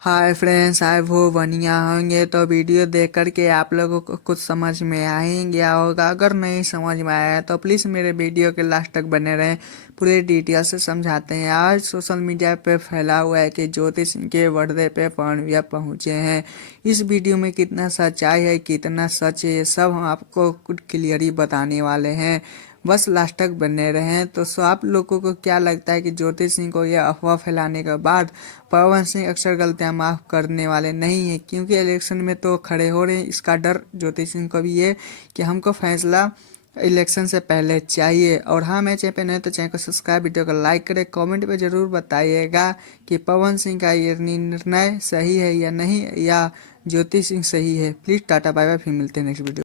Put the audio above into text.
Hi friends, आई वो बढ़िया होंगे। तो वीडियो देख करके आप लोगों को कुछ समझ में आ ही गया होगा। अगर नहीं समझ में आया है तो प्लीज़ मेरे वीडियो के लास्ट तक बने रहें, पूरे डिटेल से समझाते हैं। आज सोशल मीडिया पे फैला हुआ है कि ज्योति सिंह के बर्थडे पे पवनभैया पहुंचे हैं। इस वीडियो में कितना सच्चाई है, कितना सच है, ये सब हम आपको कुछ क्लियरली बताने वाले हैं। बस लास्ट तक बने रहें। तो आप लोगों को क्या लगता है कि ज्योति सिंह को यह अफवाह फैलाने के बाद पवन सिंह अक्सर गलतियां माफ करने वाले नहीं है? क्योंकि इलेक्शन में तो खड़े हो रहे हैं। इसका डर ज्योति सिंह को भी है कि हमको फैसला इलेक्शन से पहले चाहिए। और हाँ, मैं चैनल पे नए तो चैनल को सब्सक्राइब, वीडियो को लाइक करें, कमेंट पे जरूर बताइएगा कि पवन सिंह का ये निर्णय सही है या नहीं, या ज्योति सिंह सही है। प्लीज़ टाटा बाय बाय, फिर मिलते हैं नेक्स्ट वीडियो।